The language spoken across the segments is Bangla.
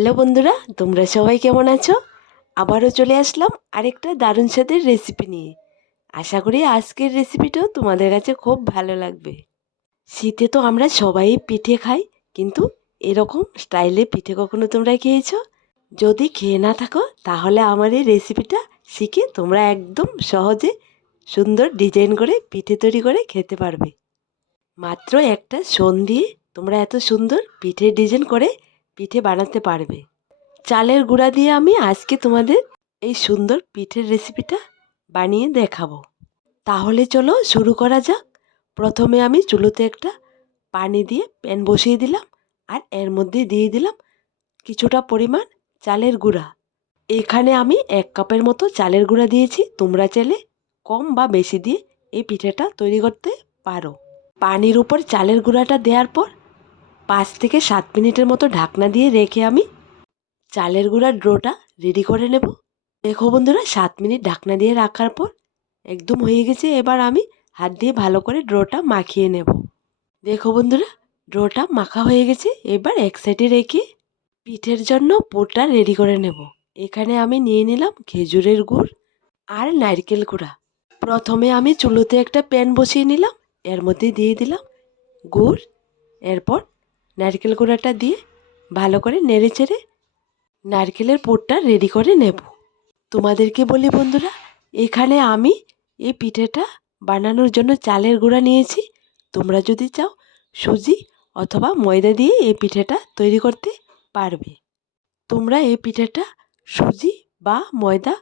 হ্যালো বন্ধুরা, তোমরা সবাই কেমন আছো? আবারও চলে আসলাম আরেকটা দারুণ স্বাদের রেসিপি নিয়ে। আশা করি আজকের রেসিপিটাও তোমাদের কাছে খুব ভালো লাগবে। শীতে তো আমরা সবাই পিঠে খাই, কিন্তু এরকম স্টাইলে পিঠে কখনো তোমরা খেয়েছো? যদি খেয়ে না থাকো, তাহলে আমার এই রেসিপিটা শিখে তোমরা একদম সহজে সুন্দর ডিজাইন করে পিঠে তৈরি করে খেতে পারবে। মাত্র একটা সোন দিয়ে তোমরা এত সুন্দর পিঠের ডিজাইন করে পিঠে বানাতে পারবে। চালের গুঁড়া দিয়ে আমি আজকে তোমাদের এই সুন্দর পিঠের রেসিপিটা বানিয়ে দেখাবো। তাহলে চলো শুরু করা যাক। প্রথমে আমি চুলোতে একটা পানি দিয়ে প্যান বসিয়ে দিলাম আর এর মধ্যে দিয়ে দিলাম কিছুটা পরিমাণ চালের গুঁড়া। এখানে আমি এক কাপের মতো চালের গুঁড়া দিয়েছি। তোমরা চাইলে কম বা বেশি দিয়ে এই পিঠেটা তৈরি করতে পারো। পানির উপর চালের গুঁড়াটা দেওয়ার পর পাঁচ থেকে সাত মিনিটের মতো ঢাকনা দিয়ে রেখে আমি চালের গুঁড়ার ড্রোটা রেডি করে নেব। দেখো বন্ধুরা, সাত মিনিট ঢাকনা দিয়ে রাখার পর একদম হয়ে গেছে, এবার আমি হাত দিয়ে ভালো করে ড্রোটা মাখিয়ে নেব। দেখো বন্ধুরা, ড্রোটা মাখা হয়ে গেছে, এবার এক সাইডে রেখে পিঠের জন্য পুরটা রেডি করে নেব। এখানে আমি নিয়ে নিলাম খেজুরের গুড় আর নারকেল গুঁড়া। প্রথমে আমি চুলোতে একটা প্যান বসিয়ে নিলাম, এর মধ্যে দিয়ে দিলাম গুড়, এরপর নারকেল গুঁড়াটা দিয়ে ভালো করে নেড়ে চেড়ে নারকেলের পুরটা রেডি করে নেব। তোমাদেরকে বলি বন্ধুরা, এখানে আমি এই পিঠেটা বানানোর জন্য চালের গুঁড়া নিয়েছি। তোমরা যদি চাও সুজি অথবা ময়দা দিয়ে এই পিঠেটা তৈরি করতে পারবে। তোমরা এই পিঠেটা সুজি বা ময়দা,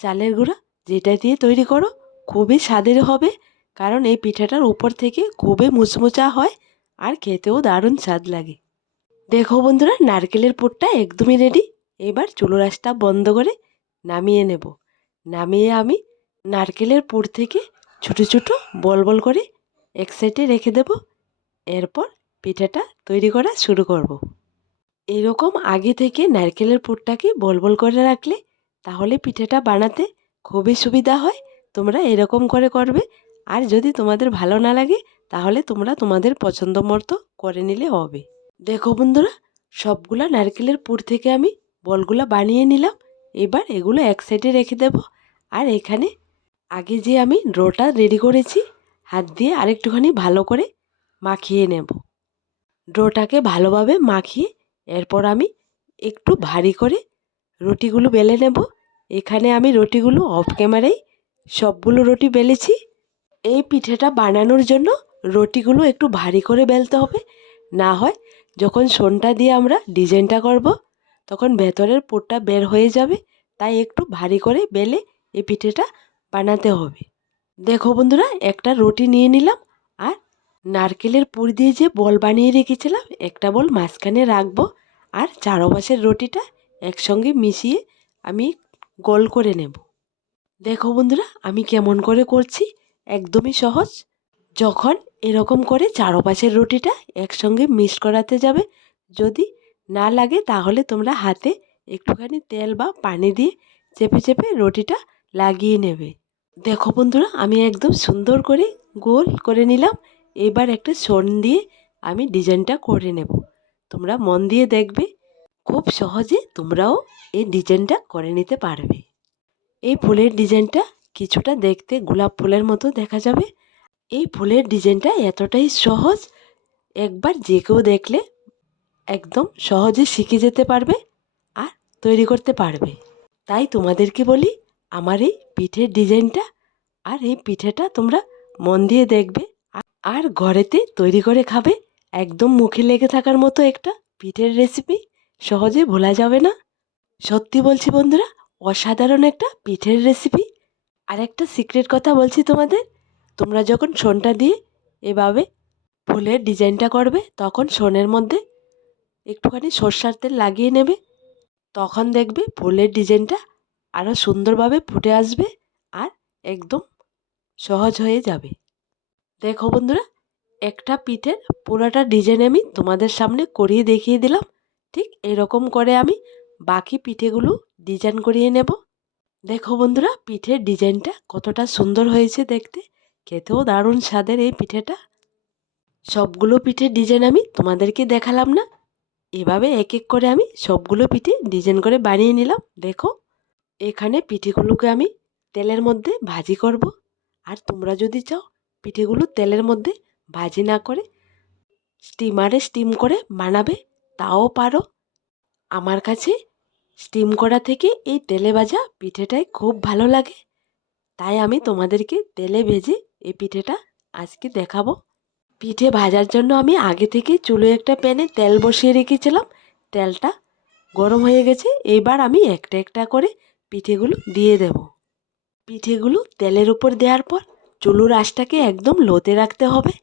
চালের গুঁড়া যেটা দিয়ে তৈরি করো, খুবই স্বাদের হবে। কারণ এই পিঠাটার উপর থেকে খুবই মুচমুচা হয়। আর খেতেও দারুণ স্বাদ লাগে। দেখো বন্ধুরা, নারকেলের পুরটা একদমই রেডি এবার চুলো রাসটা বন্ধ করে নামিয়ে নেব। নামিয়ে আমি নারকেলের পুর থেকে ছোটো ছোটো বল বল করে এক সাইডে রেখে দেব। এরপর পিঠাটা তৈরি করা শুরু করব। এরকম আগে থেকে নারকেলের পুরটাকে বল বল করে রাখলে তাহলে পিঠাটা বানাতে খুবই সুবিধা হয়। তোমরা এরকম করে করবে। আর যদি তোমাদের ভালো না লাগে তাহলে তোমরা তোমাদের পছন্দ মতো করে নিলে হবে। দেখো বন্ধুরা, সবগুলা নারকেলের পুর থেকে আমি বলগুলা বানিয়ে নিলাম। এবার এগুলো এক সাইডে রেখে দেব। আর এখানে আগে যে আমি ড্রোটা রেডি করেছি, হাত দিয়ে আরেকটুখানি ভালো করে মাখিয়ে নেব। ড্রোটাকে ভালোভাবে মাখিয়ে এরপর আমি একটু ভারী করে রুটিগুলো বেলে নেব। এখানে আমি রুটিগুলো অফ ক্যামেরাই সবগুলো রুটি বেলেছি। এই পিঠেটা বানানোর জন্য রুটিগুলো একটু ভারী করে বেলতে হবে। না হয় যখন সোনটা দিয়ে আমরা ডিজাইনটা করব, তখন ভেতরের পুরটা বের হয়ে যাবে, তাই একটু ভারী করে বেলে এই পিঠেটা বানাতে হবে। দেখো বন্ধুরা, একটা রুটি নিয়ে নিলাম আর নারকেলের পুর দিয়ে যে বল বানিয়ে রেখেছিলাম, একটা বল মাঝখানে রাখব আর চারপাশের রুটিটা একসঙ্গে মিশিয়ে আমি গোল করে নেব। দেখো বন্ধুরা, আমি কেমন করে করছি, একদমই সহজ। যখন এরকম করে চারোপাশের রুটিটা একসঙ্গে মিক্স করাতে যাবে। যদি না লাগে তাহলে তোমরা হাতে একটুখানি তেল বা পানি দিয়ে চেপে চেপে রুটিটা লাগিয়ে নেবে। দেখো বন্ধুরা, আমি একদম সুন্দর করে গোল করে নিলাম। এবার একটা সোন দিয়ে আমি ডিজাইনটা করে নেব। তোমরা মন দিয়ে দেখবে, খুব সহজে তোমরাও এই ডিজাইনটা করে নিতে পারবে। এই ফুলের ডিজাইনটা কিছুটা দেখতে গোলাপ ফুলের মতো দেখা যাবে। এই ফুলের ডিজাইনটা এতটাই সহজ, একবার যে কেউ দেখলে একদম সহজে শিখে যেতে পারবে আর তৈরি করতে পারবে। তাই তোমাদেরকে বলি, আমার এই পিঠের ডিজাইনটা আর এই পিঠেটা তোমরা মন দিয়ে দেখবে আর ঘরেতে তৈরি করে খাবে। একদম মুখে লেগে থাকার মতো একটা পিঠের রেসিপি সহজে ভোলা যাবে না। সত্যি বলছি বন্ধুরা, অসাধারণ একটা পিঠের রেসিপি আর একটা সিক্রেট কথা বলছি তোমাদের তোমরা যখন সোনটা দিয়ে এভাবে ফুলের ডিজাইনটা করবে, তখন সোনের মধ্যে একটুখানি সর্ষার তেল লাগিয়ে নেবে। তখন দেখবে ফুলের ডিজাইনটা আরও সুন্দরভাবে ফুটে আসবে আর একদম সহজ হয়ে যাবে। দেখো বন্ধুরা, একটা পিঠের পুরোটা ডিজাইন আমি তোমাদের সামনে করিয়ে দেখিয়ে দিলাম। ঠিক এরকম করে আমি বাকি পিঠেগুলো ডিজাইন করিয়ে নেব। দেখো বন্ধুরা, পিঠের ডিজাইনটা কতটা সুন্দর হয়েছে দেখতে। খেতেও দারুণ স্বাদের এই পিঠেটা। সবগুলো পিঠের ডিজাইন আমি তোমাদেরকে দেখালাম না। এভাবে এক এক করে আমি সবগুলো পিঠে ডিজাইন করে বানিয়ে নিলাম, দেখো। এখানে পিঠেগুলোকে আমি তেলের মধ্যে ভাজি করব। আর তোমরা যদি চাও পিঠেগুলো তেলের মধ্যে ভাজি না করে স্টিমারে স্টিম করে বানাবে, তাও পারো। আমার কাছে স্টিম করা থেকে এই তেলে ভাজা পিঠেটাই খুব ভালো লাগে। তাই আমি তোমাদেরকে তেলে ভেজে এই পিঠেটা আজকে দেখাবো। পিঠে ভাজার জন্য আমি আগে থেকে চুলো একটা প্যানে তেল বসিয়ে রেখেছিলাম। তেলটা গরম হয়ে গেছে এইবার আমি একটা একটা করে পিঠেগুলো দিয়ে দেব। পিঠেগুলো তেলের উপর দেওয়ার পর চুলুর আঁশটাকে একদম লোতে রাখতে হবে,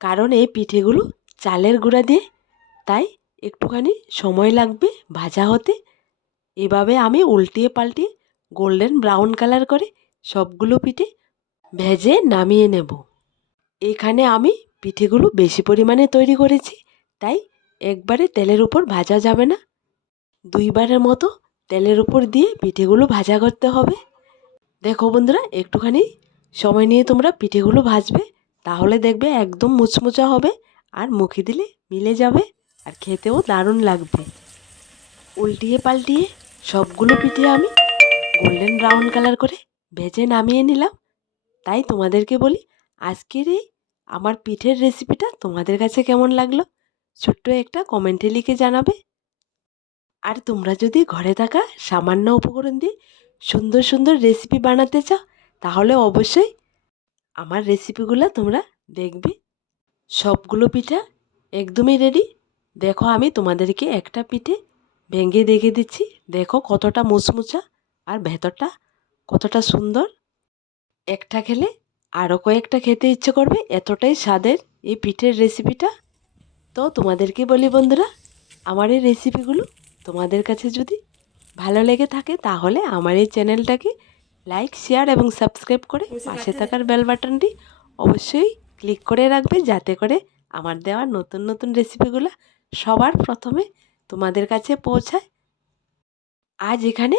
কারণ এই পিঠেগুলো চালের গুঁড়া দিয়ে, তাই একটুখানি সময় লাগবে ভাজা হতে। এভাবে আমি উল্টিয়ে পাল্টিয়ে গোল্ডেন ব্রাউন কালার করে সবগুলো পিঠে ভেজে নামিয়ে নেব। এখানে আমি পিঠেগুলো বেশি পরিমাণে তৈরি করেছি, তাই একবারে তেলের উপর ভাজা যাবে না। দুইবারের মতো তেলের উপর দিয়ে পিঠেগুলো ভাজা করতে হবে। দেখো বন্ধুরা, একটুখানি সময় নিয়ে তোমরা পিঠেগুলো ভাজবে, তাহলে দেখবে একদম মুচমুচা হবে আর মুখে দিলে মিলে যাবে আর খেতেও দারুণ লাগবে। উল্টিয়ে পাল্টিয়ে সবগুলো পিঠে আমি গোল্ডেন ব্রাউন কালার করে ভেজে নামিয়ে নিলাম। তাই তোমাদেরকে বলি, আজকের এই আমার পিঠের রেসিপিটা তোমাদের কাছে কেমন লাগল? ছোট্ট একটা কমেন্টে লিখে জানাবে। আর তোমরা যদি ঘরে থাকা সামান্য উপকরণ দিয়ে সুন্দর সুন্দর রেসিপি বানাতে চাও, তাহলে অবশ্যই আমার রেসিপিগুলো তোমরা দেখবে। সবগুলো পিঠা একদমই রেডি দেখো, আমি তোমাদেরকে একটা পিঠে ভেঙে দেখে দিচ্ছি। দেখো কতটা মুচমুচা আর ভেতরটা কতটা সুন্দর। একটা খেলে আরও কয়েকটা খেতে ইচ্ছে করবে এতটাই স্বাদের এই পিঠের রেসিপিটা তো তোমাদেরকে বলি বন্ধুরা আমার এই রেসিপিগুলো তোমাদের কাছে যদি ভালো লেগে থাকে তাহলে আমার এই চ্যানেলটাকে লাইক শেয়ার এবং সাবস্ক্রাইব করে পাশে থাকার বেল বাটনটি অবশ্যই ক্লিক করে রাখবে যাতে করে আমার দেওয়া নতুন নতুন রেসিপিগুলো সবার প্রথমে তোমাদের কাছে পৌঁছায়। আজ এখানে